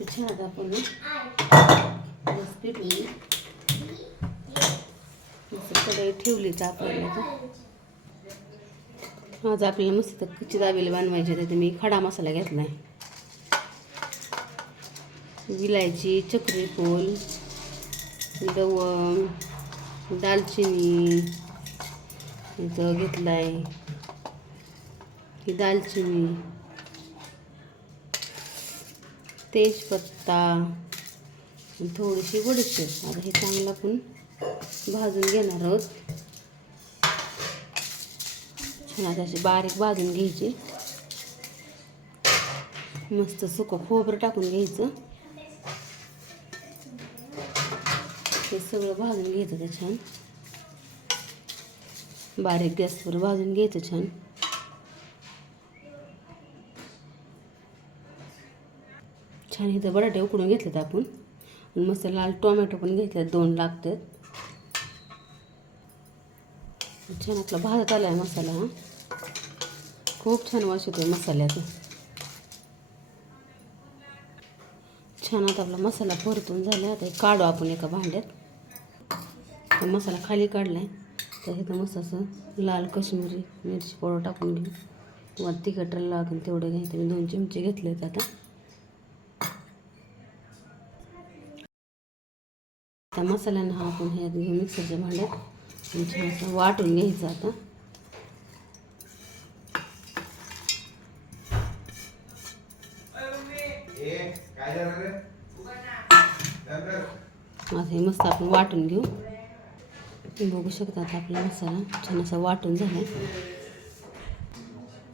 छान आता आपण. बस कढई ठेवली तापायला आज आपल्याला मस्त कच्ची दाबेली बनवायची तर मी खडा मसाला घेतला आहे. विलायची चक्री फूल लवंग दालचिनी इथं घेतला आहे ही दालचिनी. तेजपत्ता थोडीशी बडीशेप आता हे चांगलं आपण भाजून घेणार आहोत. छान आता अशी बारीक भाजून घ्यायची. मस्त सुकं खोबरं टाकून घ्यायचं. हे सगळं भाजून घ्यायचं ते छान. बारीक गॅसवर भाजून घ्यायचं छान. छान इथं बटाटे उकडून घेतलेत आपण. आणि मस्त लाल टोमॅटो पण घेतलेत दोन लागतात. छान आपला भाजत आला आहे मसाला हा. खूप छान वास येतो मसाल्याचा. छान आता आपला मसाला परतून झाला आता काढू आपण एका भांड्यात. तर मसाला खाली काढला आहे तर इथं मस्त असं लाल कश्मीरी मिरची पावडर टाकून घेऊ. किंवा तिखट लागेल तेवढं घ्यायचं. मी दोन चिमचे घेतले आहेत आता. त्या मसाल्यांना हा आपण हे घेऊन मिक्सरच्या भांड्यात छान असं वाटून घ्यायचं आता. आता हे मस्त आपण वाटून घेऊ. बघू शकता आता आपला मसाला छान असा वाटून झाला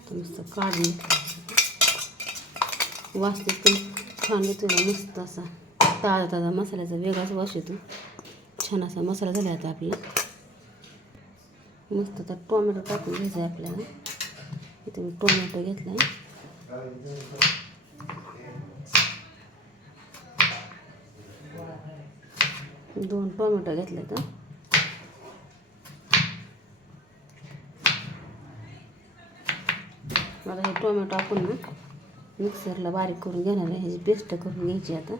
तर मस्त काढून वास पण छान येतो मस्त असा ताजा ताजा मसाल्याचा वेगळाच वास येतो. छान असा मसाला झाला आता आपला. मस्त आता टोमॅटो टाकून घ्यायचा आहे आपल्याला. इथे मी टोमॅटो घेतला आहे दोन टोमॅटो घेतले तर मला हे टोमॅटो आपण ना मिक्सरला बारीक करून घेणार आहे. ह्याची पेस्ट करून घ्यायची आता.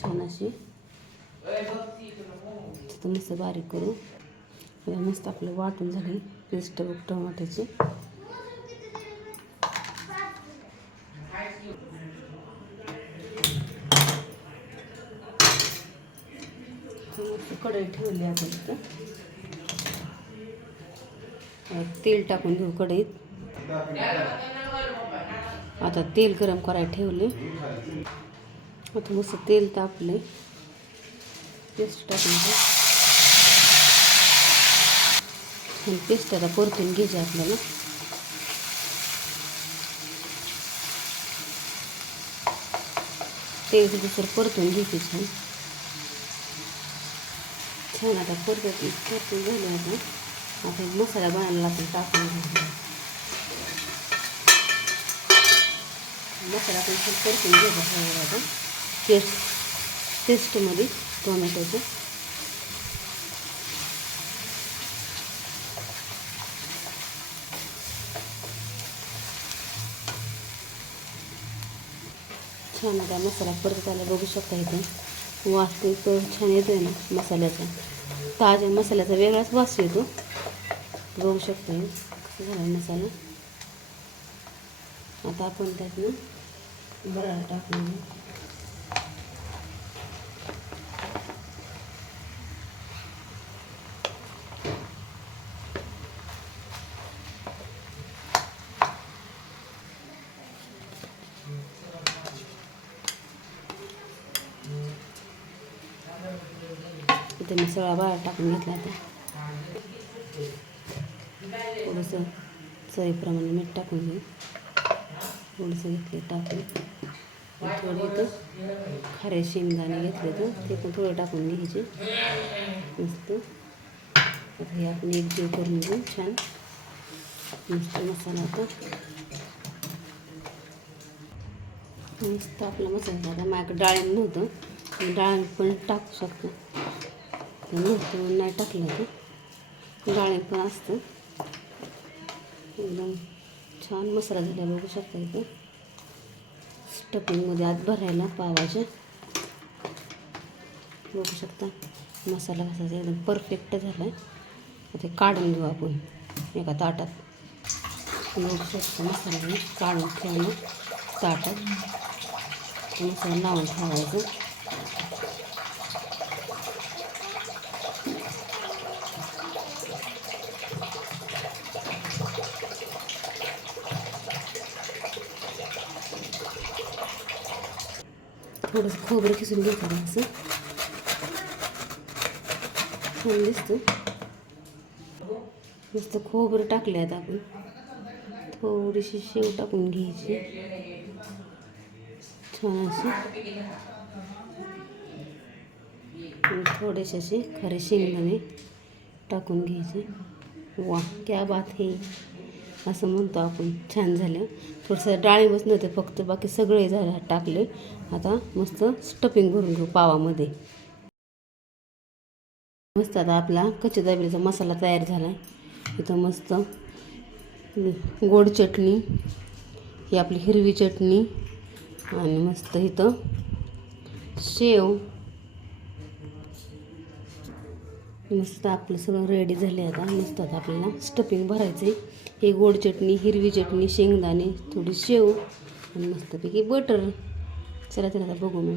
छान अशी. मस्त मस्त बारीक करू. मस्त आपलं वाटून झाली पेस्ट टमाट्याची मस्त कढई ठेवली आपण तेल टाकून घेऊ कढईत. आता तेल गरम करायला ठेवले. आता मस्त तेल तापले. पेस्ट टाकून घेऊ आणि पेस्ट आता परतून घ्यायचे आपल्याला. ते दुसरं परतून घ्यायचे छान. छान आता परत परतून झाले आता. आता मसाला बनायला आपण टाकून घ्यायचा. मसाला आपण छान परतून घ्यायचा आता. पेस्ट पेस्टमध्ये टोमॅटोचं छान आता मसाला परत आला बघू शकता इथे. वास ते तर छान येतो आहे ना मसाल्याचा. ताज्या मसाल्याचा वेगळाच वास येतो. बघू शकता कसं झाला मसाला. आता आपण त्यातनं बरं टाकून इथे मी सगळा बाहेर टाकून घेतला आता. थोडंसं चवीप्रमाणे मीठ टाकून घेऊ. थोडंसं घेतले टाकून. थोडे इथं खारे शेंगदाणे घेतले तर ते पण थोडे टाकून घ्यायचे. मस्त. हे आपण एक जीव करून घेऊ. छान. मस्त मसाला आता. मस्त आपला मसाला. आता माझ्याकडे डाळिंब नव्हतं. डाळ पण टाकू शकतो. नव्हतं म्हणून नाही टाकलं तर डाळे पण असतं. एकदम छान मसाला झाला बघू शकता इथं. स्टफिंगमध्ये आत भरायला पावाच्या बघू शकता मसाला कसा एकदम परफेक्ट झाला आहे ते काढून घेऊ आपण एका ताटात. बघू शकतो मसाला काढून ठेवणं ताटात. मसाला लावून ठेवायचं. थोडंसं खोबरं किसून घ्यायचं असं छान दिसतं नुसतं खोबरं टाकले आता आपण थोडीशी शेव टाकून घ्यायची छान अशी थोडेसे असे खरे शेंगदाणे टाकून घ्यायचे वा क्या बात हे असं म्हणतो आपण छान झालं थोडंसं डाळिंबच नव्हते फक्त बाकी सगळे झालं टाकले. आता मस्त स्टफिंग भरून घेऊ पावामध्ये. मस्त आता आपला कच्च्या दाबेलीचा मसाला तयार झाला आहे इथं मस्त गोड चटणी ही आपली हिरवी चटणी आणि मस्त इथं शेव. मस्त आपलं सगळं रेडी झाले आता. मस्त आता आपल्याला स्टफिंग भरायचं आहे हे गोड चटणी हिरवी चटणी शेंगदाणे थोडी शेव आणि मस्तपैकी बटर चला तर आता बघू मी.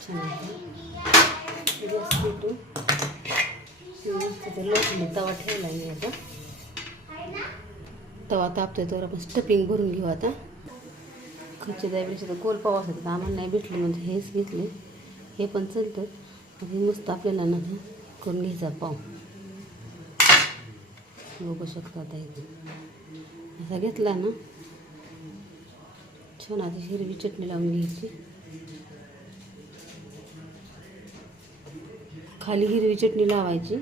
छान गॅस तवा ठेवला मी आता. तवा तापतोय तर आपण स्टफिंग भरून घेऊ आता. खर्च द्यायपेक्षा तर गोल पाव असतात आम्हाला नाही भेटले म्हणजे हेच घेतले. हे पण चालतं आणि मस्त आपल्याला ना करून घ्यायचा पाव. बघू शकता आता असा घेतला ना. छान आता हिरवी चटणी लावून घ्यायची. खाली हिरवी चटणी लावायची.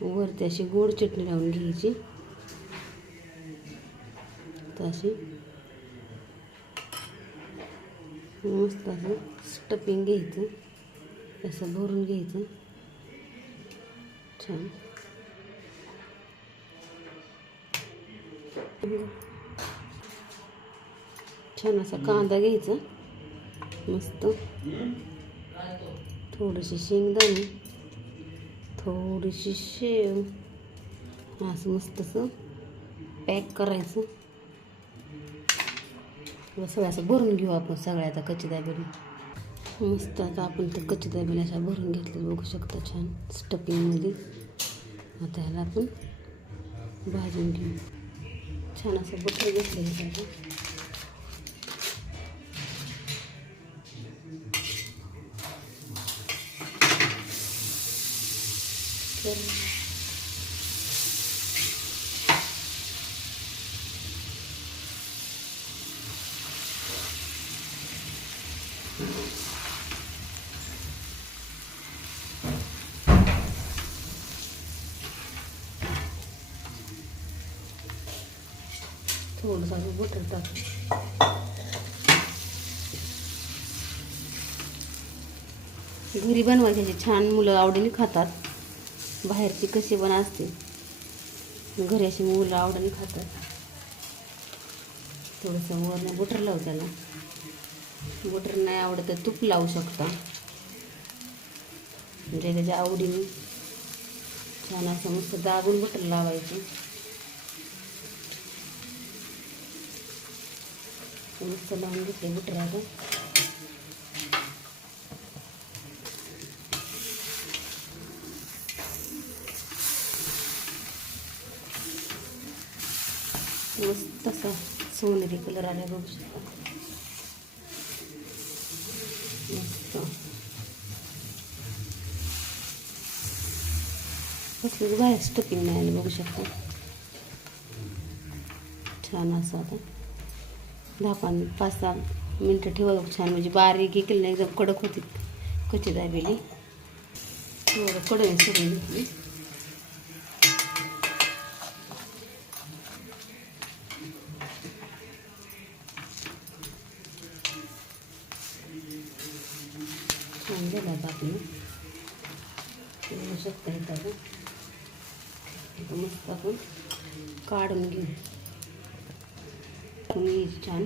वरती अशी गोड चटणी लावून घ्यायची. अशी मस्त असं स्टपिंग घ्यायचं. असं भरून घ्यायचं. छान. छान असा कांदा घ्यायचा. मस्त. थोडीशी शेंगदाणे. थोडीशी शेव. असं मस्त असं पॅक करायचं. सगळं असं भरून घेऊ आपण सगळ्या आता कच्ची दाबेली मस्त आता आपण ते कच्ची दाबेली अशा भरून घेतले बघू शकता छान. स्टफिंगमध्ये आता ह्याला आपण भाजून घेऊ. छान असं बटर घेतलं त्याचं. तर थोडंसं असं बटर टाक घरी बनवायची छान मुलं आवडीने खातात. बाहेरची कशी पण असते. घरी अशी मुलं आवडीने खातात. थोडंसं वरनं बटर लावू त्याला. बटर नाही आवडत तर तूप लावू शकता. म्हणजे त्याच्या आवडीने छान असं मस्त दाबून बटर लावायचं. मस्त लावून घेतले बटर आता मस्त असा सोनेरी कलर आला बघू शकता मस्त कसलं बाहेर स्टफिंग नाही आलं बघू शकता छान असं आता दहा पाच पाच सहा मिनटं ठेवा छान. म्हणजे बारीक केली नाही एकदम कडक होती. कच्ची दाबेली. थोडं कडक सगळी. घेतली छान झालं आता शकता इथं मस्त आपण काढून घेऊ. तुम्ही छान.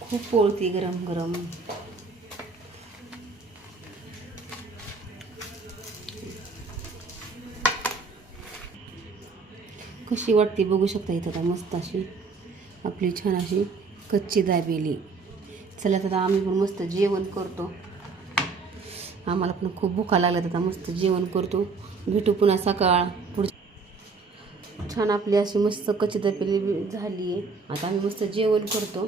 खूप पोळती गरम गरम. कशी वाटते बघू शकता इथं आता मस्त अशी आपली छान अशी कच्ची दाबेली. चला आता आम्ही पण मस्त जेवण करतो. आम्हाला पण खूप भुका लागल्यात आता. मस्त जेवण करतो. भेटू पुन्हा सकाळ. पुढ छान आपली अशी मस्त कच्ची दाबेली झाली आहे. आता आम्ही मस्त जेवण करतो.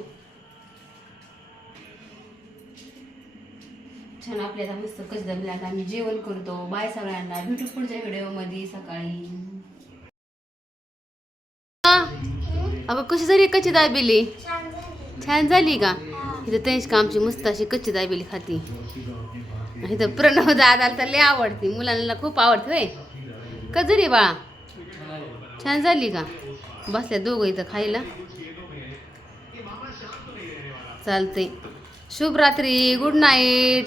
छान आपली आता मस्त कच्ची दाबेली आता आम्ही जेवण करतो. बाय सगळ्यांना. भेटू पुढच्या व्हिडिओमध्ये सकाळी. अगं कशी झाली कच्ची दाबेली छान झाली का? इथं त्यांची का आमची मस्त अशी कच्ची दाबेली खाती. इथं प्रणव दादाला तर लय आवडते. मुलांना खूप आवडते होय. कजरी जरी बाळा. छान झाली का? बसल्या दोघं इथं खायला. चालतंय. शुभ रात्री. Good night